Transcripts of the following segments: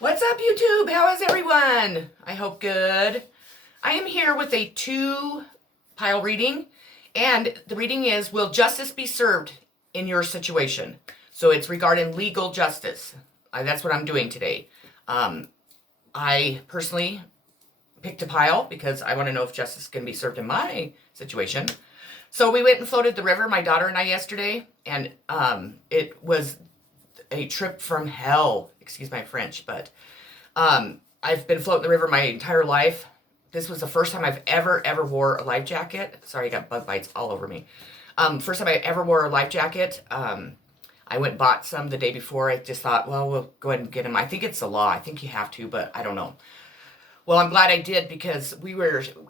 What's up, YouTube? How is everyone? I hope good. I am here with a 2-pile reading, and the reading is, will justice be served in your situation? So it's regarding legal justice. That's what I'm doing today. I personally picked a pile because I want to know if justice can be served in my situation. So we went and floated the river, my daughter and I, yesterday, and it was a trip from hell. Excuse my French, but I've been floating the river my entire life. This was the first time I've ever wore a life jacket. Sorry, I got bug bites all over me. First time I ever wore a life jacket. I went and bought some the day before. I just thought, well, we'll go ahead and get them. I think it's the law. I think you have to, but I don't know. Well, I'm glad I did because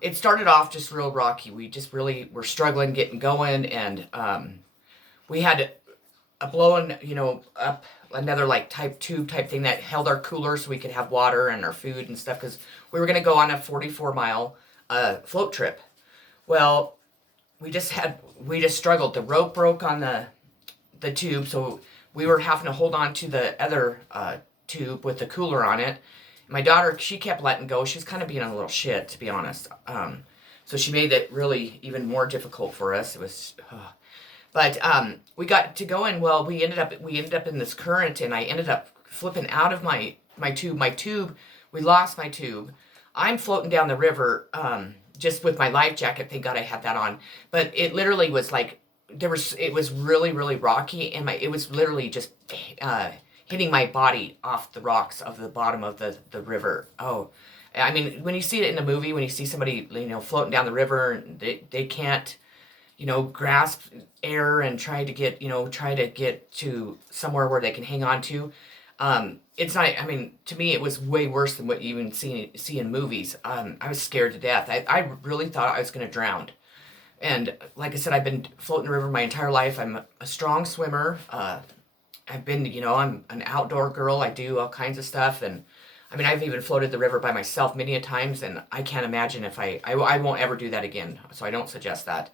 it started off just real rocky. We just really were struggling getting going, and we had a blowing, up another like tube type thing that held our cooler so we could have water and our food and stuff, because we were going to go on a 44-mile float trip. Well, we just struggled. The rope broke on the tube, so we were having to hold on to the other tube with the cooler on it. My daughter, she kept letting go. She was kind of being a little shit, to be honest. So she made it really even more difficult for us. It was, but we got to go, and well, we ended up in this current, and I ended up flipping out of my tube. We lost my tube. I'm floating down the river, just with my life jacket. Thank God I had that on. But it literally was like it was really rocky, and it was literally just hitting my body off the rocks of the bottom of the river. Oh, I mean, when you see it in a movie, when you see somebody, floating down the river, and they can't, grasp air and try to get to somewhere where they can hang on to. It's not, I mean, to me, it was way worse than what you even see in movies. I was scared to death. I really thought I was going to drown. And like I said, I've been floating the river my entire life. I'm a strong swimmer. I've been, I'm an outdoor girl. I do all kinds of stuff. And I mean, I've even floated the river by myself many a times, and I can't imagine if I won't ever do that again. So I don't suggest that.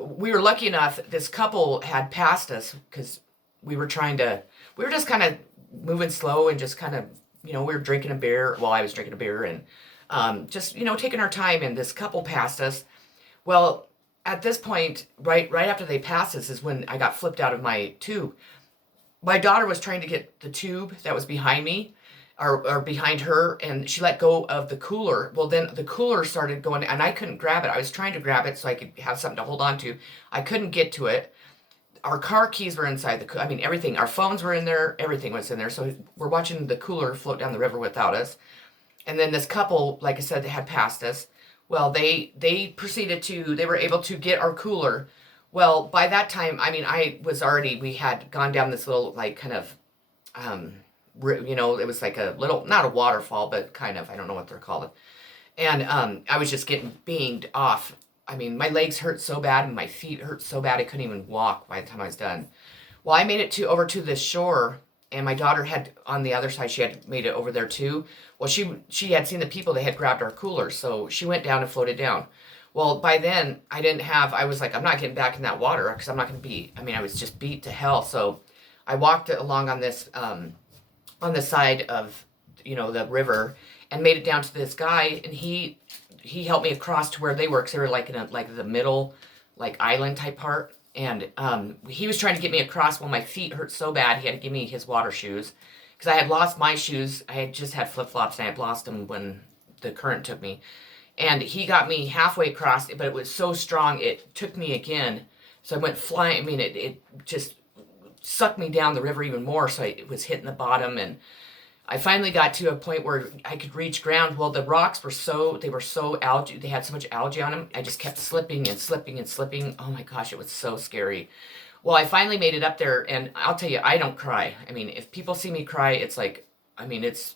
We were lucky enough, this couple had passed us because we were just kind of moving slow and just kind of, we were drinking a beer. Well, I was drinking a beer, and just, taking our time, and this couple passed us. Well, at this point, right after they passed us is when I got flipped out of my tube. My daughter was trying to get the tube that was behind me, or behind her, and she let go of the cooler. Well, then the cooler started going, and I couldn't grab it. I was trying to grab it so I could have something to hold on to. I couldn't get to it. Our car keys were inside everything. Our phones were in there. Everything was in there. So we're watching the cooler float down the river without us. And then this couple, like I said, had passed us. Well, they were able to get our cooler. Well, by that time, I mean, we had gone down this little, like, kind of, it was like a little, not a waterfall, but kind of, I don't know what they're called. And I was just getting beamed off. I mean, my legs hurt so bad, and my feet hurt so bad, I couldn't even walk by the time I was done. Well, I made it over to the shore, and my daughter had, on the other side, she had made it over there too. Well, she had seen the people, they had grabbed our cooler, so she went down and floated down. Well, by then, I was like, I'm not getting back in that water, because I'm not going to I was just beat to hell. So I walked along on the side of, the river, and made it down to this guy, and he helped me across to where they were, because they were like in the middle, like, island type part. And he was trying to get me across. Well, my feet hurt so bad, he had to give me his water shoes, because I had lost my shoes. I had just had flip-flops, and I had lost them when the current took me. And he got me halfway across, but it was so strong, it took me again. So I went flying. I mean, it just sucked me down the river even more, so it was hitting the bottom. And I finally got to a point where I could reach ground. Well, the rocks were so algae. They had so much algae on them. I just kept slipping and slipping and slipping. Oh my gosh, it was so scary. Well, I finally made it up there, and I'll tell you, I don't cry. I mean, if people see me cry, it's like, I mean, it's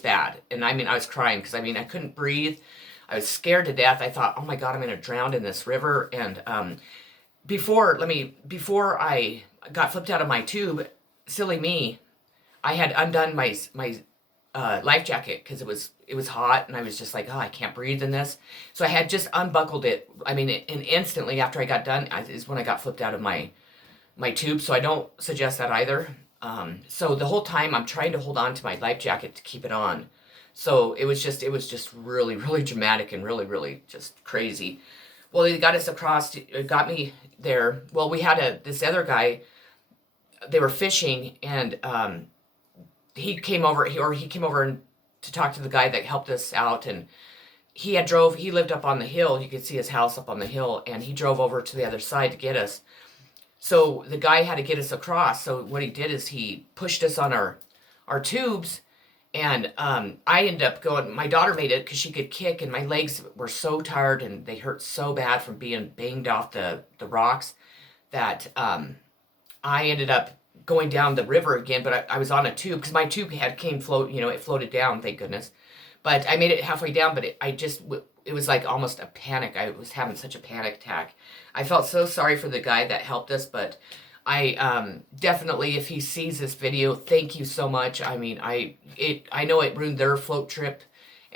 bad. And I mean, I was crying because, I mean, I couldn't breathe. I was scared to death. I thought, oh my God, I'm going to drown in this river. And before I got flipped out of my tube, silly me, I had undone my life jacket because it was hot, and I was just like, oh, I can't breathe in this. So I had just unbuckled it. I mean, and instantly after I got done is when I got flipped out of my tube. So I don't suggest that either. So the whole time I'm trying to hold on to my life jacket to keep it on. So it was just really, really dramatic and really, really just crazy. Well, they got us across, it got me there. Well, we had this other guy, they were fishing, and he came over, he came over and to talk to the guy that helped us out, and he lived up on the hill. You could see his house up on the hill, and he drove over to the other side to get us. So the guy had to get us across. So what he did is he pushed us on our tubes, and I ended up going. My daughter made it because she could kick, and my legs were so tired and they hurt so bad from being banged off the rocks that I ended up going down the river again. But I was on a tube because my tube came float. It floated down. Thank goodness. But I made it halfway down. But it was like almost a panic. I was having such a panic attack. I felt so sorry for the guy that helped us, but I definitely, if he sees this video, thank you so much. I mean, I know it ruined their float trip,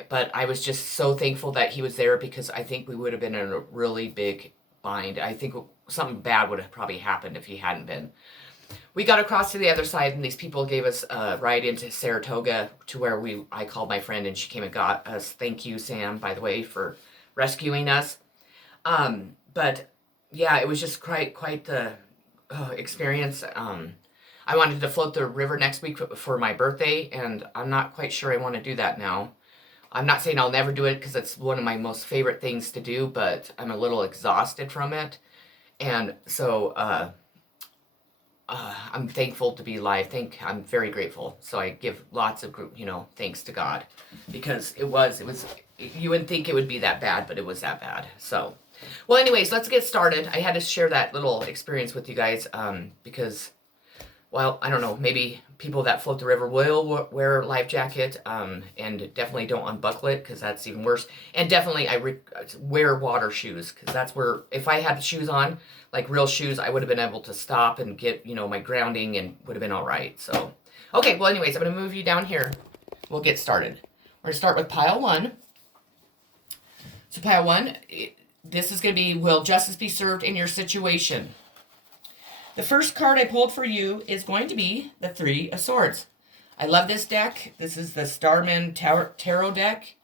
but I was just so thankful that he was there because I think we would have been in a really big bind. I think something bad would have probably happened if he hadn't been. We got across to the other side, and these people gave us a ride into Saratoga to where I called my friend, and she came and got us. Thank you, Sam, by the way, for rescuing us. But yeah, it was just quite the experience. I wanted to float the river next week for my birthday, and I'm not quite sure I want to do that now. I'm not saying I'll never do it because it's one of my most favorite things to do, but I'm a little exhausted from it. And so I'm thankful to be alive. I'm very grateful. So I give lots of, thanks to God, because it was, you wouldn't think it would be that bad, but it was that bad. So, well, anyways, let's get started. I had to share that little experience with you guys, because, well, I don't know, maybe people that float the river will wear a life jacket, and definitely don't unbuckle it, because that's even worse. And definitely wear water shoes, because that's where, if I had shoes on, like real shoes, I would have been able to stop and get, my grounding, and would have been all right. So, okay, well, anyways, I'm going to move you down here. We'll get started. We're going to start with pile 1. So pile 1, this is going to be, will justice be served in your situation? The first card I pulled for you is going to be the 3 of Swords. I love this deck. This is the Starman Tarot deck.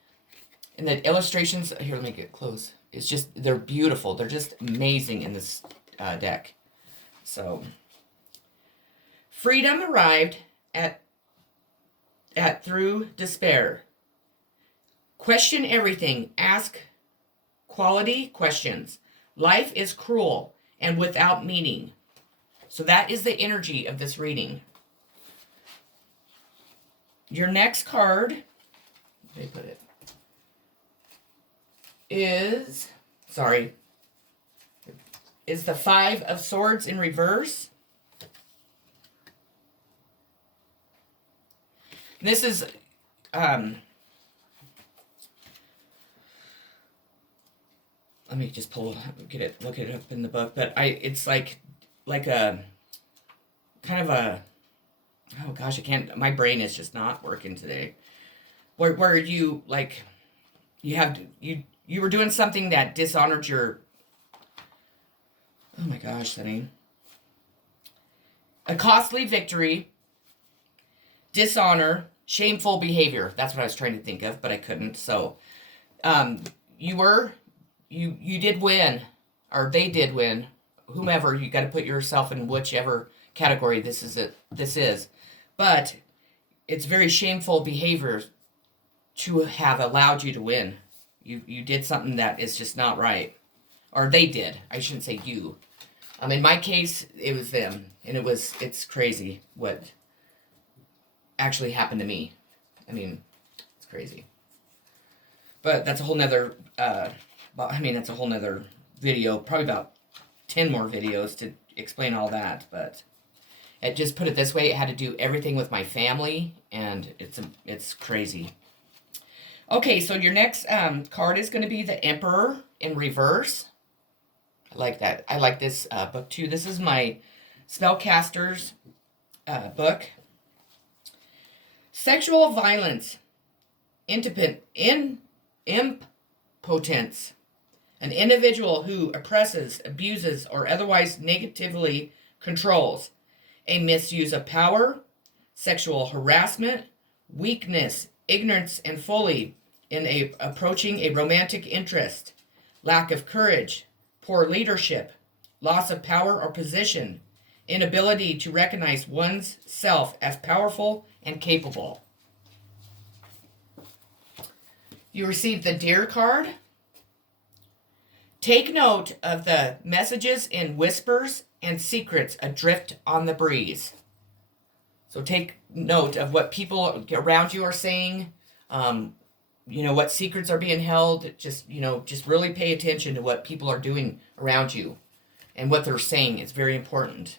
And the illustrations, here, let me get close. It's just, they're beautiful. They're just amazing in this deck. So, freedom arrived at through despair. Question everything. Ask quality questions. Life is cruel and without meaning. So that is the energy of this reading. Your next card, let me put it, is the 5 of Swords in reverse. This is let me just look it up in the book, but it's like a kind of a, oh gosh, my brain is just not working today. Where you you were doing something that dishonored your, oh my gosh, Sunny. A costly victory, dishonor, shameful behavior. That's what I was trying to think of, but I couldn't. So, you did win, or they did win. Whomever, you got to put yourself in whichever category this is. But it's very shameful behavior to have allowed you to win. You did something that is just not right. Or they did. I shouldn't say you. In my case, it was them. And it's crazy what actually happened to me. I mean, it's crazy. But that's a whole nother, that's a whole nother video. Probably about 10 more videos to explain all that. But just put it this way, it had to do everything with my family. And it's crazy. Okay, so your next card is going to be the Emperor in reverse. I like that. I like this book too. This is my Spellcasters book. Sexual violence, impotence. An individual who oppresses, abuses, or otherwise negatively controls. a misuse of power, sexual harassment, weakness, ignorance and folly in approaching a romantic interest, lack of courage, poor leadership, loss of power or position, inability to recognize one's self as powerful and capable. You received the Deer card. Take note of the messages in whispers and secrets adrift on the breeze. So take note of what people around you are saying, what secrets are being held. Just really pay attention to what people are doing around you and what they're saying is very important.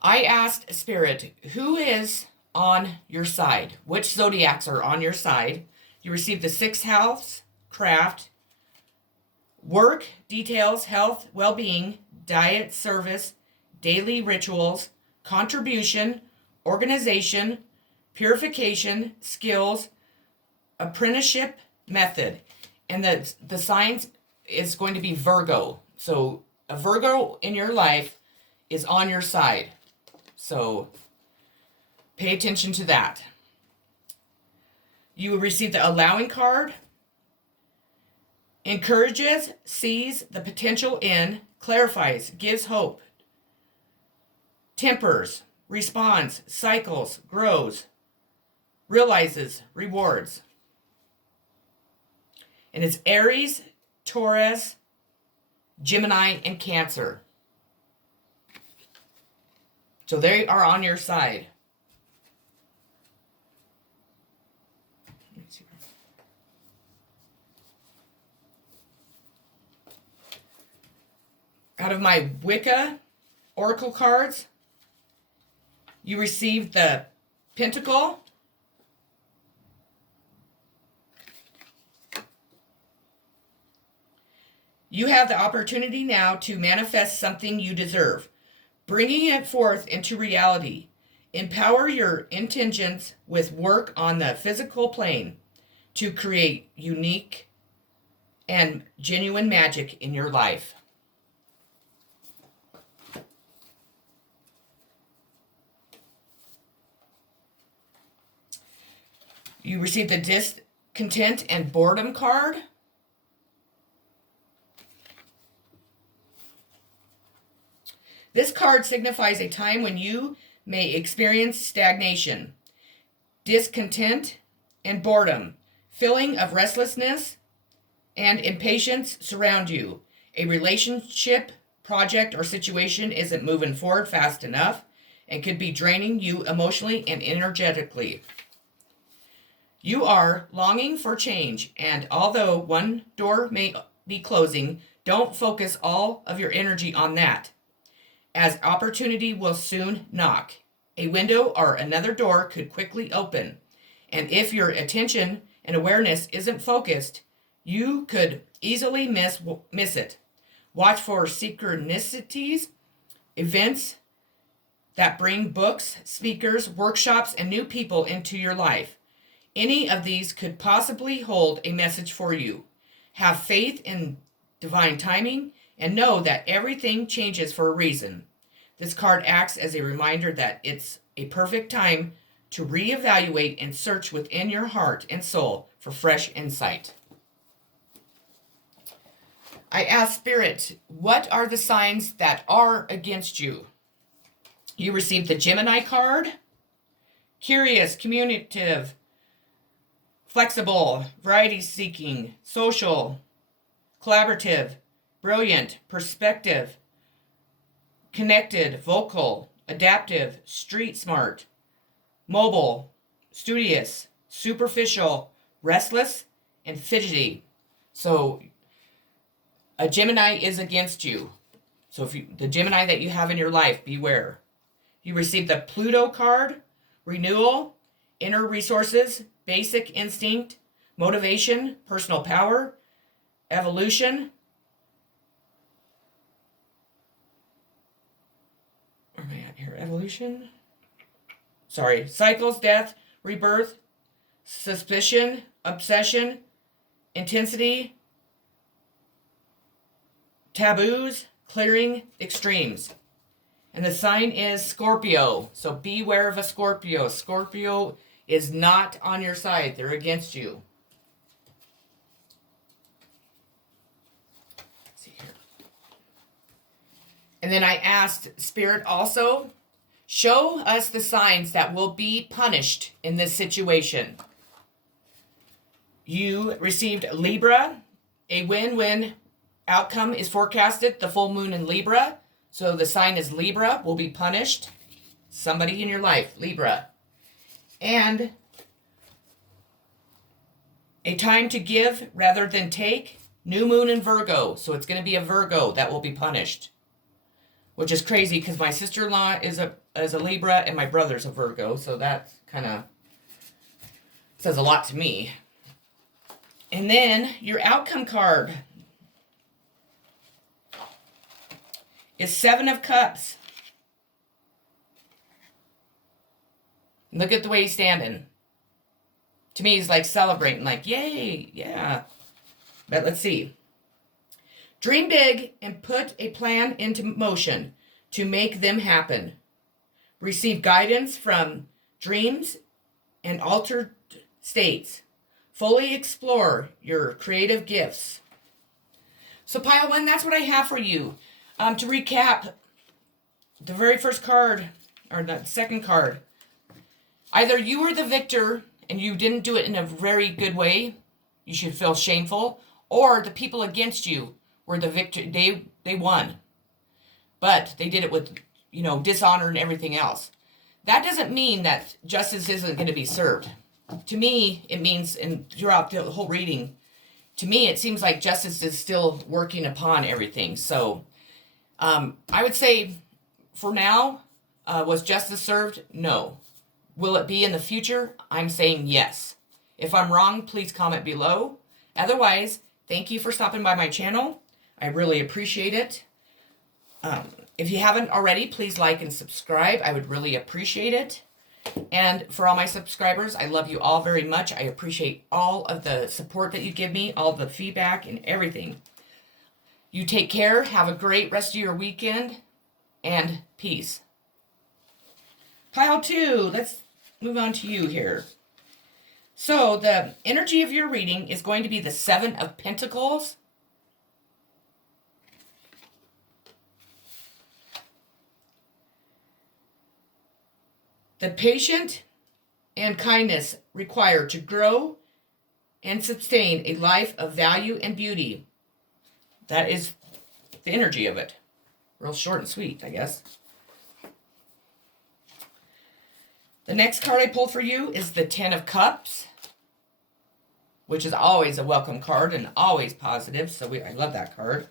I asked Spirit, who is on your side? Which zodiacs are on your side? You received the 6th house, craft, work, details, health, well-being, diet, service, daily rituals, contribution, organization, purification, skills, apprenticeship, method. And the signs is going to be Virgo. So a Virgo in your life is on your side. So pay attention to that. You will receive the allowing card. Encourages, sees the potential in, clarifies, gives hope, tempers, responds, cycles, grows, realizes, rewards. And it's Aries, Taurus, Gemini, and Cancer. So they are on your side. Out of my Wicca Oracle cards, you received the Pentacle, you have the opportunity now to manifest something you deserve, bringing it forth into reality. Empower your intentions with work on the physical plane to create unique and genuine magic in your life. You received the discontent and boredom card. This card signifies a time when you may experience stagnation, discontent, and boredom. Feeling of restlessness and impatience surround you. A relationship, project, or situation isn't moving forward fast enough and could be draining you emotionally and energetically. You are longing for change, and although one door may be closing, don't focus all of your energy on that, as opportunity will soon knock. A window or another door could quickly open, and if your attention and awareness isn't focused, you could easily miss it. Watch for synchronicities, events that bring books, speakers, workshops, and new people into your life. Any of these could possibly hold a message for you. Have faith in divine timing and know that everything changes for a reason. This card acts as a reminder that it's a perfect time to reevaluate and search within your heart and soul for fresh insight. I asked Spirit, what are the signs that are against you? You received the Gemini card. Curious, communicative, flexible, variety-seeking, social, collaborative, brilliant, perspective, connected, vocal, adaptive, street smart, mobile, studious, superficial, restless, and fidgety. So a Gemini is against you. So if the Gemini that you have in your life, beware. You received the Pluto card, renewal, inner resources, basic instinct, motivation, personal power, evolution. Where am I at here? Evolution? Sorry. Cycles, death, rebirth, suspicion, obsession, intensity, taboos, clearing, extremes. And the sign is Scorpio. So beware of a Scorpio. Scorpio is not on your side. They're against you. Let's see here. And then I asked Spirit also, show us the signs that will be punished in this situation. You received Libra. A win-win outcome is forecasted. The full moon in Libra. So the sign is Libra, will be punished. Somebody in your life, Libra. And a time to give rather than take. New moon in Virgo. So it's going to be a Virgo that will be punished. Which is crazy because my sister-in-law is a Libra and my brother's a Virgo. So that kind of says a lot to me. And then your outcome card is 7 of Cups. Look at the way he's standing. To me, he's like celebrating, like, yay, yeah. But let's see. Dream big and put a plan into motion to make them happen. Receive guidance from dreams and altered states. Fully explore your creative gifts. So pile 1, that's what I have for you. To recap, the very first card, or the second card, either you were the victor and you didn't do it in a very good way, you should feel shameful, or the people against you were the victor, they won. But they did it with, dishonor and everything else. That doesn't mean that justice isn't going to be served. To me, it means, and throughout the whole reading, to me, it seems like justice is still working upon everything. So, I would say, for now, was justice served? No. Will it be in the future? I'm saying yes. If I'm wrong, please comment below. Otherwise, thank you for stopping by my channel. I really appreciate it. If you haven't already, please like and subscribe. I would really appreciate it. And for all my subscribers, I love you all very much. I appreciate all of the support that you give me, all the feedback and everything. You take care. Have a great rest of your weekend. And peace. Pile 2. Let's move on to you here. So the energy of your reading is going to be the 7 of Pentacles. The patient and kindness required to grow and sustain a life of value and beauty. That is the energy of it. Real short and sweet, I guess. The next card I pulled for you is the 10 of Cups, which is always a welcome card and always positive, so I love that card.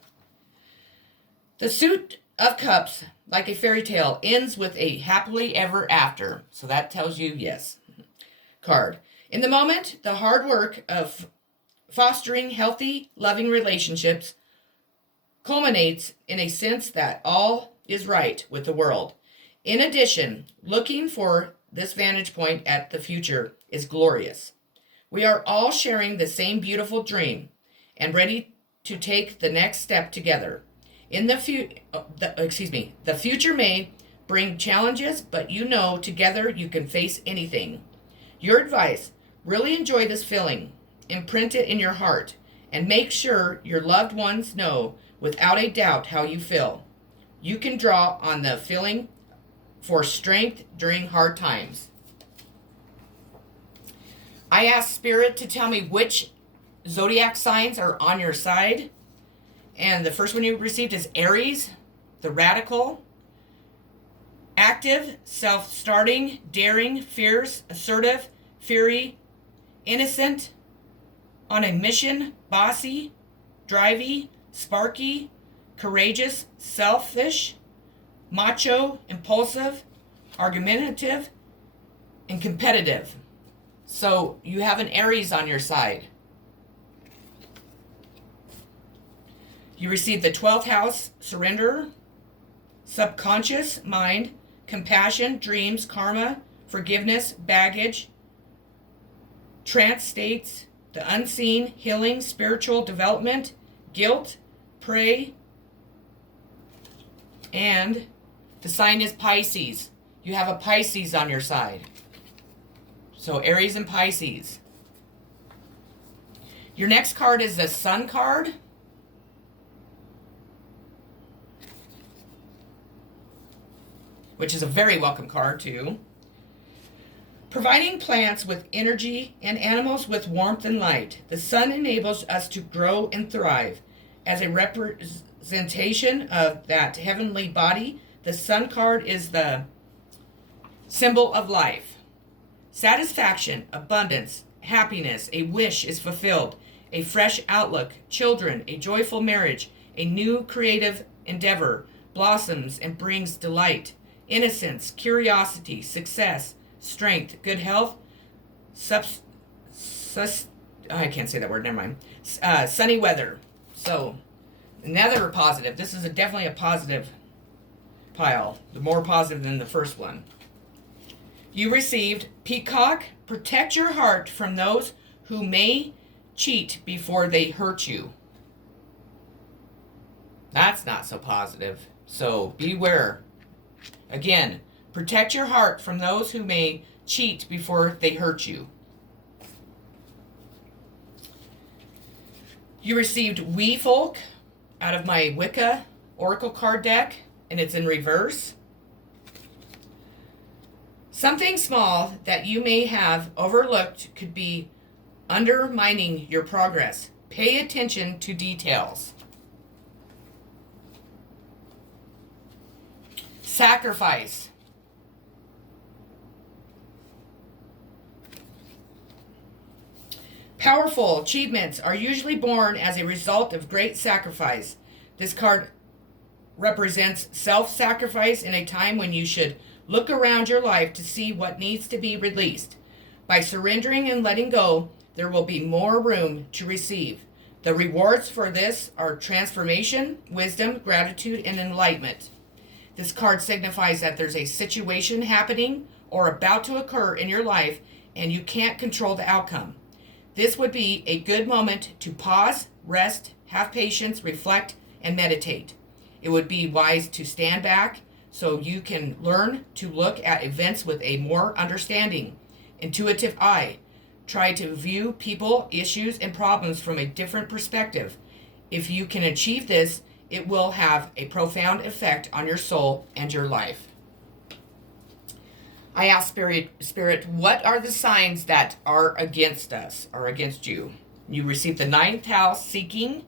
The Suit of Cups, like a fairy tale, ends with a happily ever after. So that tells you yes. Card. In the moment, the hard work of fostering healthy, loving relationships culminates in a sense that all is right with the world. In addition, looking for this vantage point at the future is glorious. We are all sharing the same beautiful dream and ready to take the next step together. In the future may bring challenges, but together you can face anything. Your advice, really enjoy this feeling, imprint it in your heart, and make sure your loved ones know without a doubt how you feel. You can draw on the feeling for strength during hard times. I asked Spirit to tell me which zodiac signs are on your side. And the first one you received is Aries, the radical, active, self-starting, daring, fierce, assertive, fiery, innocent, on a mission, bossy, drivey, sparky, courageous, selfish, macho, impulsive, argumentative, and competitive. So you have an Aries on your side. You receive the 12th house, surrender, subconscious mind, compassion, dreams, karma, forgiveness, baggage, trance states, the unseen, healing, spiritual development, guilt, prey, and The sign is Pisces. You have a Pisces on your side. So Aries and Pisces. Your next card is the Sun card. Which is a very welcome card too. Providing plants with energy and animals with warmth and light. The sun enables us to grow and thrive. As a representation of that heavenly body, the sun card is the symbol of life. Satisfaction, abundance, happiness, a wish is fulfilled, a fresh outlook, children, a joyful marriage, a new creative endeavor blossoms and brings delight, innocence, curiosity, success, strength, good health, I can't say that word, never mind. Sunny weather. So, another positive. This is definitely a positive pile. The more positive than the first one. You received Peacock. Protect your heart from those who may cheat before they hurt you. That's not so positive. So beware. Again, protect your heart from those who may cheat before they hurt you. You received Wee Folk out of my Wicca Oracle card deck, and it's in reverse. Something small that you may have overlooked could be undermining your progress. Pay attention to details. Sacrifice. Powerful achievements are usually born as a result of great sacrifice. This card represents self-sacrifice in a time when you should look around your life to see what needs to be released. By surrendering and letting go, there will be more room to receive. The rewards for this are transformation, wisdom, gratitude, and enlightenment. This card signifies that there's a situation happening or about to occur in your life and you can't control the outcome. This would be a good moment to pause, rest, have patience, reflect, and meditate. It would be wise to stand back so you can learn to look at events with a more understanding, intuitive eye. Try to view people, issues, and problems from a different perspective. If you can achieve this, it will have a profound effect on your soul and your life. I asked Spirit, what are the signs that are against us, or against you? You received the 9th house, seeking,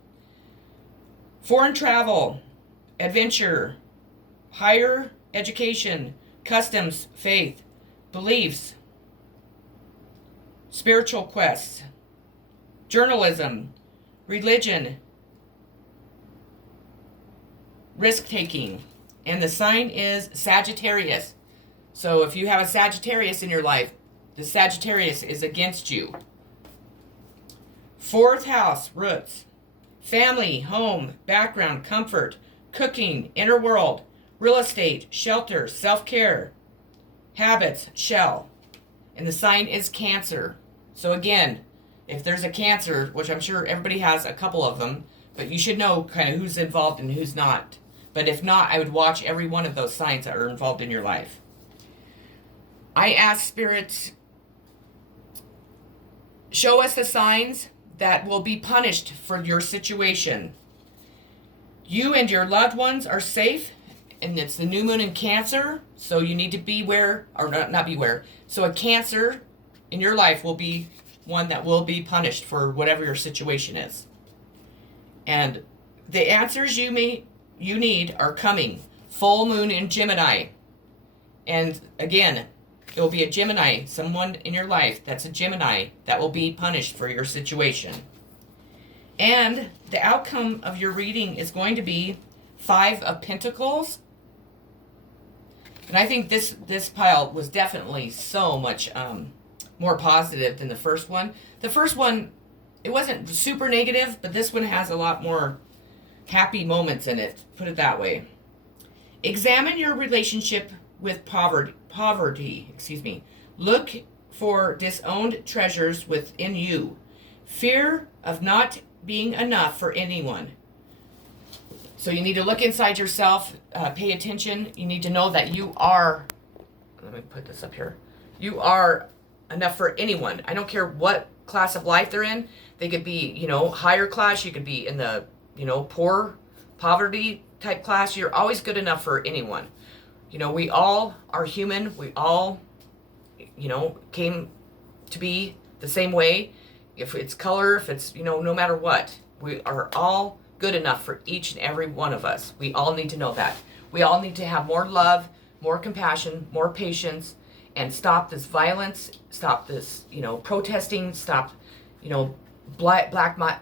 foreign travel, adventure, higher education, customs, faith, beliefs, spiritual quests, journalism, religion, risk-taking. And the sign is Sagittarius. So if you have a Sagittarius in your life, the Sagittarius is against you. 4th house, roots, family, home, background, comfort, cooking, inner world, real estate, shelter, self-care, habits, shell. And the sign is Cancer. So again, if there's a Cancer, which I'm sure everybody has a couple of them, but you should know kind of who's involved and who's not. But if not, I would watch every one of those signs that are involved in your life. I ask Spirit, show us the signs that will be punished for your situation. You and your loved ones are safe, and it's the new moon in Cancer, so you need to beware, or not beware. So a Cancer in your life will be one that will be punished for whatever your situation is. And the answers you need are coming. Full moon in Gemini. And again, it will be a Gemini, someone in your life that's a Gemini that will be punished for your situation. And the outcome of your reading is going to be 5 of Pentacles. And I think this pile was definitely so much more positive than the first one. The first one, it wasn't super negative, but this one has a lot more happy moments in it, put it that way. Examine your relationship with poverty. Look for disowned treasures within you. Fear of not being enough for anyone. So you need to look inside yourself, pay attention. You need to know that you are, let me put this up here. You are enough for anyone. I don't care what class of life they're in. They could be, you know, higher class. You could be in the, you know, poverty type class. You're always good enough for anyone. You know, we all are human. We all, you know, came to be the same way. If it's color, if it's, you know, no matter what, we are all good enough for each and every one of us. We all need to know that. We all need to have more love, more compassion, more patience, and stop this violence, stop this, you know, protesting, stop, you know, Black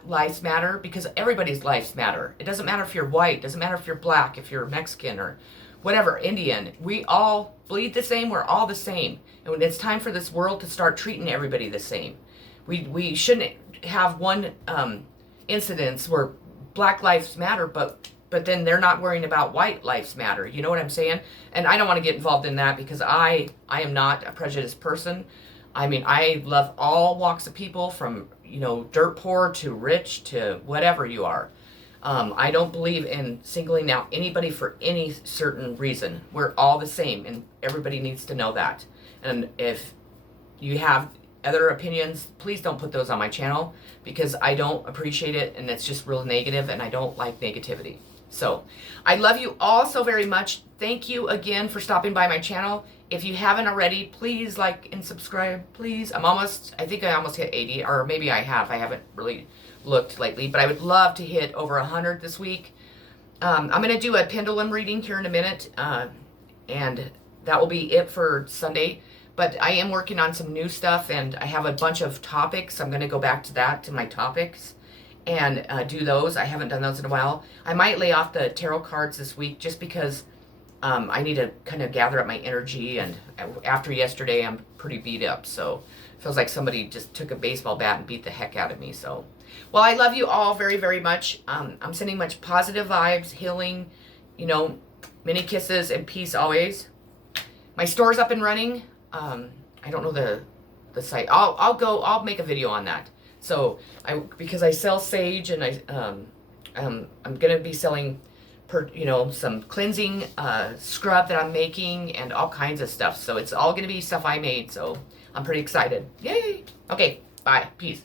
lives matter, because everybody's lives matter. It doesn't matter if you're white, doesn't matter if you're black, if you're Mexican or whatever, Indian. We all bleed the same. We're all the same. And when it's time for this world to start treating everybody the same, we shouldn't have one incidence where Black lives matter, but then they're not worrying about white lives matter. You know what I'm saying? And I don't want to get involved in that, because I am not a prejudiced person. I mean, I love all walks of people, from, you know, dirt poor to rich to whatever you are. I don't believe in singling out anybody for any certain reason. We're all the same, and everybody needs to know that. And if you have other opinions, please don't put those on my channel, because I don't appreciate it, and it's just real negative, and I don't like negativity. So I love you all so very much. Thank you again for stopping by my channel. If you haven't already, please like and subscribe, please. I think I almost hit 80, or maybe I have. I haven't really looked lately, but I would love to hit over 100 this week. I'm going to do a pendulum reading here in a minute, and that will be it for Sunday. But I am working on some new stuff, and I have a bunch of topics. I'm going to go back to that, to my topics, and do those. I haven't done those in a while. I might lay off the tarot cards this week, just because I need to kind of gather up my energy, and after yesterday, I'm pretty beat up, so it feels like somebody just took a baseball bat and beat the heck out of me. So, well, I love you all very, very much. I'm sending much positive vibes, healing, you know, many kisses and peace always. My store's up and running. I don't know the site. I'll make a video on that. So because I sell sage, and I'm gonna be selling, you know, some cleansing scrub that I'm making, and all kinds of stuff. So it's all gonna be stuff I made. So I'm pretty excited. Yay! Okay, bye. Peace.